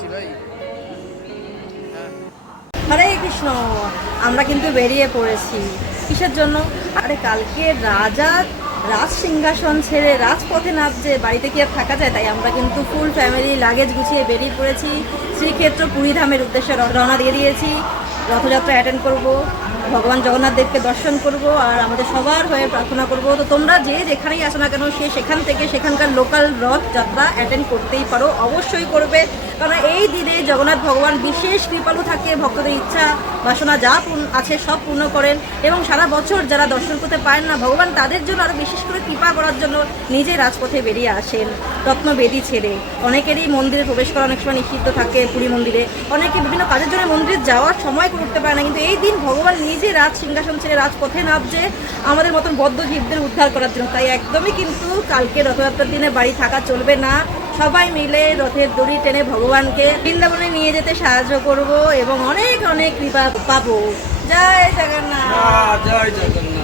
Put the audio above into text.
দেখছি ভাই। হরে কৃষ্ণ। আমরা কিন্তু বেরিয়ে পড়েছি কিসের জন্য? আরে কালকে রাজ সিংহাসন ছেড়ে রাজপথে নাচছে, বাড়িতে কি আর থাকা যায়? তাই আমরা কিন্তু ফুল ফ্যামিলি লাগেজ গুছিয়ে বেরিয়ে পড়েছি। শ্রীক্ষেত্র পুরীধামের উদ্দেশ্যে রওনা দিয়ে দিয়েছি। রথযাত্রা অ্যাটেন্ড করব, ভগবান জগন্নাথ দেবকে দর্শন করব, আর আমাদের সবার হয়ে প্রার্থনা করব। তো তোমরা যে যেখানেই আসো না কেন, সেখান থেকে সেখানকার লোকাল রথযাত্রা অ্যাটেন্ড করতেই পারো, অবশ্যই করবে। কারণ এই দিনে জগন্নাথ ভগবান বিশেষ কৃপালু থাকে, ভক্তদের ইচ্ছা বাসনা যা আছে সব পূর্ণ করেন, এবং সারা বছর যারা দর্শন করতে পারেন না ভগবান, তাদের জন্য আরও বিশেষ করে কৃপা করার জন্য নিজে রাজপথে বেরিয়ে আসেন রত্নবেদী ছেড়ে। অনেকেরই মন্দিরে প্রবেশ করা অনেক সময় নিষিদ্ধ থাকে, পুরী মন্দিরে অনেকে বিভিন্ন কাজের জন্য মন্দিরে যাওয়ার সময় করে উঠতে পারে না, কিন্তু এই দিন ভগবান নিজে রাজ সিংহাসন ছেড়ে রাজপথে নামছে আমাদের মতন বদ্ধ জীবদের উদ্ধার করার জন্য। তাই একদমই কিন্তু কালকে রথযাত্রার দিনে বাড়ি থাকা চলবে না। সবাই মিলে রথের দড়ি টেনে ভগবানকে বৃন্দাবনে নিয়ে যেতে সাহায্য করব এবং অনেক অনেক কৃপা পাবো। জয় জগন্নাথ। জয় জগন্নাথ।